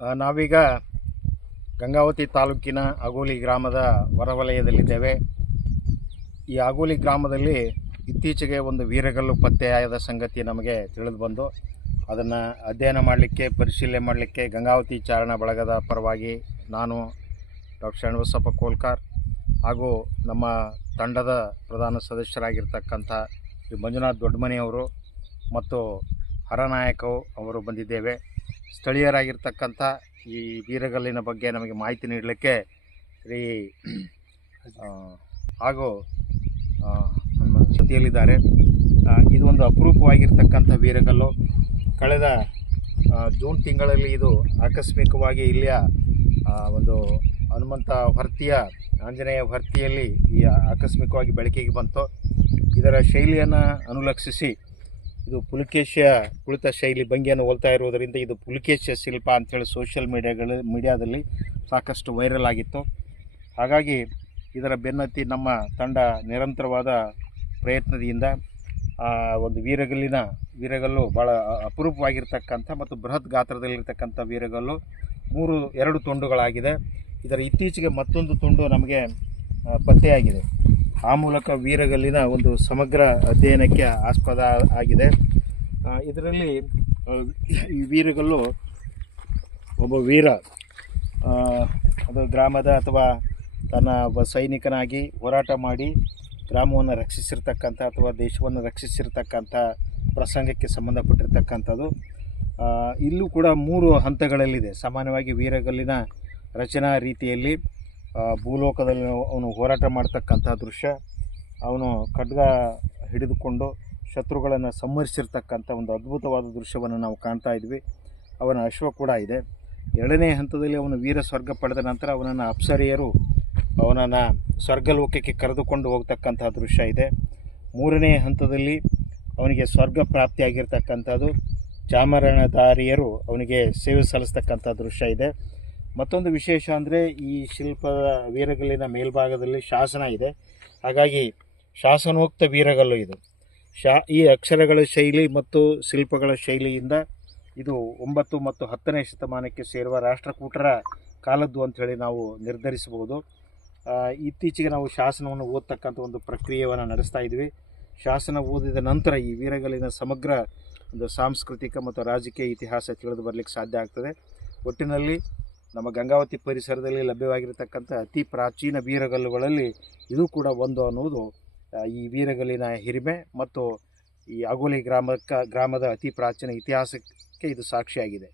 ನಾವೀಗ ಗಂಗಾವತಿ ತಾಲೂಕಿನ ಆಗೋಲಿ ಗ್ರಾಮದ ಹೊರವಲಯದಲ್ಲಿದ್ದೇವೆ. ಈ ಆಗೋಲಿ ಗ್ರಾಮದಲ್ಲಿ ಇತ್ತೀಚೆಗೆ ಒಂದು ವೀರಗಲ್ಲು ಪತ್ತೆಯಾದ ಸಂಗತಿ ನಮಗೆ ತಿಳಿದು ಬಂದು ಅದನ್ನು ಅಧ್ಯಯನ ಮಾಡಲಿಕ್ಕೆ, ಪರಿಶೀಲನೆ ಮಾಡಲಿಕ್ಕೆ ಗಂಗಾವತಿ ಚಾರಣ ಬಳಗದ ಪರವಾಗಿ ನಾನು ಡಾಕ್ಟರ್ ಶರಣಬಸಪ್ಪ ಕೋಲ್ಕಾರ್ ಹಾಗೂ ನಮ್ಮ ತಂಡದ ಪ್ರಧಾನ ಸದಸ್ಯರಾಗಿರ್ತಕ್ಕಂಥ ಶ್ರೀ ಮಂಜುನಾಥ್ ದೊಡ್ಡಮನಿಯವರು ಮತ್ತು ಹರನಾಯಕ ಅವರು ಬಂದಿದ್ದೇವೆ. ಸ್ಥಳೀಯರಾಗಿರ್ತಕ್ಕಂಥ ಈ ವೀರಗಲ್ಲಿನ ಬಗ್ಗೆ ನಮಗೆ ಮಾಹಿತಿ ನೀಡಲಿಕ್ಕೆ ಶ್ರೀ ಹಾಗೂ ನಮ್ಮ ಜೊತೆಯಲ್ಲಿದ್ದಾರೆ. ಇದು ಒಂದು ಅಪರೂಪವಾಗಿರ್ತಕ್ಕಂಥ ವೀರಗಲ್ಲು. ಕಳೆದ ಜೂನ್ ತಿಂಗಳಲ್ಲಿ ಇದು ಆಕಸ್ಮಿಕವಾಗಿ ಇಲ್ಲಿಯ ಒಂದು ಹನುಮಂತ ಹೊರ್ತಿಯ ಆಂಜನೇಯ ಹೊರ್ತಿಯಲ್ಲಿ ಈ ಆಕಸ್ಮಿಕವಾಗಿ ಬೆಳಕಿಗೆ ಬಂತು. ಇದರ ಶೈಲಿಯನ್ನು ಅನುಲಕ್ಷಿಸಿ ಇದು ಪುಲಕೇಶಿಯ ಕುಳಿತ ಶೈಲಿ ಭಂಗಿಯನ್ನು ಹೋಲ್ತಾ ಇರುವುದರಿಂದ ಇದು ಪುಲಕೇಶಿಯ ಶಿಲ್ಪ ಅಂಥೇಳಿ ಸೋಷಿಯಲ್ ಮೀಡಿಯಾದಲ್ಲಿ ಸಾಕಷ್ಟು ವೈರಲ್ ಆಗಿತ್ತು. ಹಾಗಾಗಿ ಇದರ ಬೆನ್ನತ್ತಿ ನಮ್ಮ ತಂಡ ನಿರಂತರವಾದ ಪ್ರಯತ್ನದಿಂದ ಒಂದು ವೀರಗಲ್ಲು ಭಾಳ ಅಪರೂಪವಾಗಿರ್ತಕ್ಕಂಥ ಮತ್ತು ಬೃಹತ್ ಗಾತ್ರದಲ್ಲಿರ್ತಕ್ಕಂಥ ವೀರಗಲ್ಲು ಎರಡು ತುಂಡುಗಳಾಗಿದೆ. ಇದರ ಇತ್ತೀಚೆಗೆ ಮತ್ತೊಂದು ತುಂಡು ನಮಗೆ ಪತ್ತೆಯಾಗಿದೆ. ಆ ಮೂಲಕ ವೀರಗಲ್ಲಿನ ಒಂದು ಸಮಗ್ರ ಅಧ್ಯಯನಕ್ಕೆ ಆಸ್ಪದ ಆಗಿದೆ. ಇದರಲ್ಲಿ ಈ ವೀರಗಲ್ಲು ಒಬ್ಬ ವೀರ ಅದು ಗ್ರಾಮದ ಅಥವಾ ತನ್ನ ಒಬ್ಬ ಸೈನಿಕನಾಗಿ ಹೋರಾಟ ಮಾಡಿ ಗ್ರಾಮವನ್ನು ರಕ್ಷಿಸಿರ್ತಕ್ಕಂಥ ಅಥವಾ ದೇಶವನ್ನು ರಕ್ಷಿಸಿರ್ತಕ್ಕಂಥ ಪ್ರಸಂಗಕ್ಕೆ ಸಂಬಂಧಪಟ್ಟಿರ್ತಕ್ಕಂಥದ್ದು. ಇಲ್ಲೂ ಕೂಡ 3 ಹಂತಗಳಲ್ಲಿದೆ. ಸಾಮಾನ್ಯವಾಗಿ ವೀರಗಲ್ಲಿನ ರಚನಾ ರೀತಿಯಲ್ಲಿ ಭೂಲೋಕದಲ್ಲಿ ಅವನು ಹೋರಾಟ ಮಾಡ್ತಕ್ಕಂಥ ದೃಶ್ಯ, ಅವನು ಖಡ್ಗ ಹಿಡಿದುಕೊಂಡು ಶತ್ರುಗಳನ್ನು ಸಂಹರಿಸಿರ್ತಕ್ಕಂಥ ಒಂದು ಅದ್ಭುತವಾದ ದೃಶ್ಯವನ್ನು ನಾವು ಕಾಣ್ತಾ ಇದ್ವಿ. ಅವನ ಅಶ್ವ ಕೂಡ ಇದೆ. 2ನೇ ಹಂತದಲ್ಲಿ ಅವನು ವೀರ ಸ್ವರ್ಗ ಪಡೆದ ನಂತರ ಅವನನ್ನು ಅಪ್ಸರೆಯರು ಅವನನ್ನು ಸ್ವರ್ಗಲೋಕಕ್ಕೆ ಕರೆದುಕೊಂಡು ಹೋಗ್ತಕ್ಕಂಥ ದೃಶ್ಯ ಇದೆ. 3ನೇ ಹಂತದಲ್ಲಿ ಅವನಿಗೆ ಸ್ವರ್ಗ ಪ್ರಾಪ್ತಿಯಾಗಿರ್ತಕ್ಕಂಥದ್ದು, ಚಾಮರಣದಾರಿಯರು ಅವನಿಗೆ ಸೇವೆ ಸಲ್ಲಿಸ್ತಕ್ಕಂಥ ದೃಶ್ಯ ಇದೆ. ಮತ್ತೊಂದು ವಿಶೇಷ ಅಂದರೆ ಈ ಶಿಲ್ಪದ ವೀರಗಲ್ಲಿನ ಮೇಲ್ಭಾಗದಲ್ಲಿ ಶಾಸನ ಇದೆ. ಹಾಗಾಗಿ ಶಾಸನೋಕ್ತ ವೀರಗಲ್ಲು ಇದು. ಈ ಅಕ್ಷರಗಳ ಶೈಲಿ ಮತ್ತು ಶಿಲ್ಪಗಳ ಶೈಲಿಯಿಂದ ಇದು 9 ಮತ್ತು 10ನೇ ಶತಮಾನಕ್ಕೆ ಸೇರುವ ರಾಷ್ಟ್ರಕೂಟರ ಕಾಲದ್ದು ಅಂಥೇಳಿ ನಾವು ನಿರ್ಧರಿಸಬಹುದು. ಇತ್ತೀಚೆಗೆ ನಾವು ಶಾಸನವನ್ನು ಓದತಕ್ಕಂಥ ಒಂದು ಪ್ರಕ್ರಿಯೆಯನ್ನು ನಡೆಸ್ತಾ ಇದ್ವಿ. ಶಾಸನ ಓದಿದ ನಂತರ ಈ ವೀರಗಲ್ಲಿನ ಸಮಗ್ರ ಒಂದು ಸಾಂಸ್ಕೃತಿಕ ಮತ್ತು ರಾಜಕೀಯ ಇತಿಹಾಸ ತಿಳಿದು ಬರಲಿಕ್ಕೆ ಸಾಧ್ಯ ಆಗ್ತದೆ. ಒಟ್ಟಿನಲ್ಲಿ ನಮ್ಮ ಗಂಗಾವತಿ ಪರಿಸರದಲ್ಲಿ ಲಭ್ಯವಾಗಿರತಕ್ಕಂಥ ಅತಿ ಪ್ರಾಚೀನ ವೀರಗಲ್ಲುಗಳಲ್ಲಿ ಇದು ಕೂಡ ಒಂದು ಅನ್ನುವುದು ಈ ವೀರಗಲ್ಲಿನ ಹಿರಿಮೆ ಮತ್ತು ಈ ಆಗೋಲಿ ಗ್ರಾಮದ ಅತಿ ಪ್ರಾಚೀನ ಇತಿಹಾಸಕ್ಕೆ ಇದು ಸಾಕ್ಷಿಯಾಗಿದೆ.